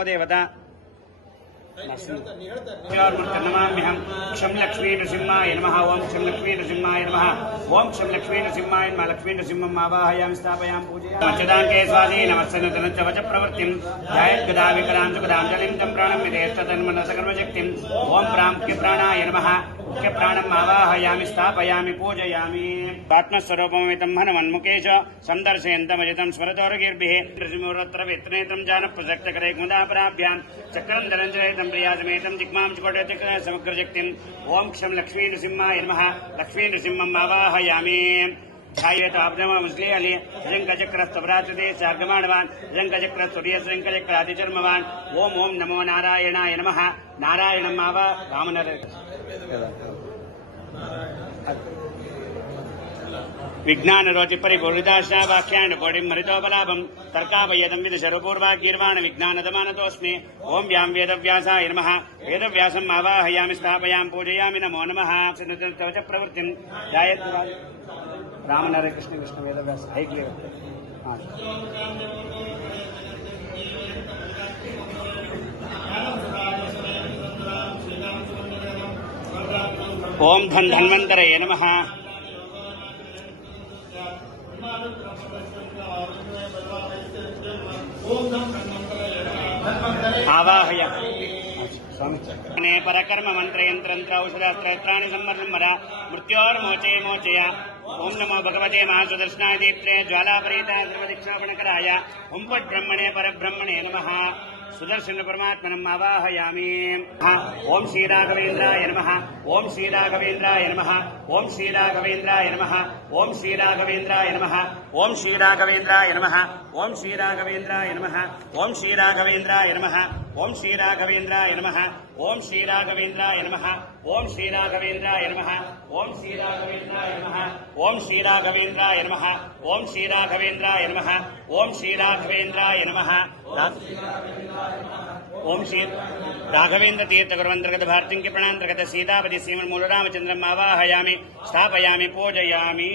नमो देवता नमाम्यहं क्षं लक्ष्मी नृसिंहाय नमः ओं क्षं लक्ष्मी नृसिंहाय नमः ओं क्षं लक्ष्मी नृसिंहाय नमः लक्ष्मी नृसिंहम् आवाहयामि स्थापयामि पूजयामि मच्चदाङ्के स्वादी नमस्सनतनच्च वच प्रवृत्तिं ध्यायेद्गदा विकराञ्जलिं तं प्राणं विधेस्तन्मनसकर्मशक्तिं ओं प्राणाय नमः मुख्यप्राणम् आवाहयामि स्थापयामि पूजयामि आत्मस्वरूपमिदं हनुमन्मुखेश सन्दर्शयन्तमजितं स्मरतोरगीर्भिः नृसिंहोरत्र वेत्नेत्रं जानप्रसक्तकरैकुमुदापराभ्यां चक्रं धनञ्जयितं प्रियासमेतं जिग्मां चिकोटयतिक समग्रशक्तिं ओं क्षं लक्ष्मी नृसिंहाय नमः लक्ष्मी नृसिंहम् आवाहयामि ध्यायेत आब्जममुस्ली अली शङ्खचक्रस्तवराजते सार्गमाणवान् शङ्खचक्रस्तुर्यशङ्खचक्रादिचर्मवान् ओं ओं नमो नारायणाय नमः नारायणम् आवा रामनर विज्ञान रोचि परिपूर्णिताश्रावाख्यान कोटिं मरितोपलाभं तर्कापयदं विदुषरूपूर्वागीर्वाण विज्ञानदमानतोऽस्मि ओं व्यां वेदव्यासाय नमः वेदव्यासम् आवाहयामि स्थापयामि पूजयामि नमो नमः च प्रवृत्तिं ध्यायेत् रामनरे कृष्ण कृष्ण वेदव्यास ऐक्य ओं धन्वन्तरये नमः आवाहय परकर्म मंत्र यंत्र औषधास्त्राणि संवरण मृत्योर्मोचे मोचया ओं नमो भगवते महासुदर्शनाय दीप्ते ज्वालापरीता सर्वदीक्षापणकराय ओं ब्रह्मणे परब्रह्मणे नमः सुदर्शन परमात्मनम् आवाहयामि ओं श्रीराघवेन्द्राय नमः ओं श्रीराघवेन्द्राय नमः ओं श्रीराघवेन्द्राय नमः ओं श्रीराघवेन्द्राय नमः ओं श्रीराघवेन्द्राय नमः ओं श्रीराघवेन्द्राय नमः ओं श्रीराघवेन्द्राय नमः ओं श्रीराघवेन्द्राय नमः ओं श्रीराघवेन्द्राय नमः ओं श्रीराघवेन्द्राय नमः ओं श्रीराघवेन्द्राय नमः ओं श्रीराघवेन्द्राय नमः ओं श्रीराघवेन्द्राय नमः ओं श्रीराघवेन्द्राय नमः ओं श्री राघवेन्द्र तीर्थ गुरुवंतर्गत भारतीय के प्रणांतर्गत सीतापति श्रीमन मूल रामचंद्रम आवाहयामि स्थापयामि पूजयामि।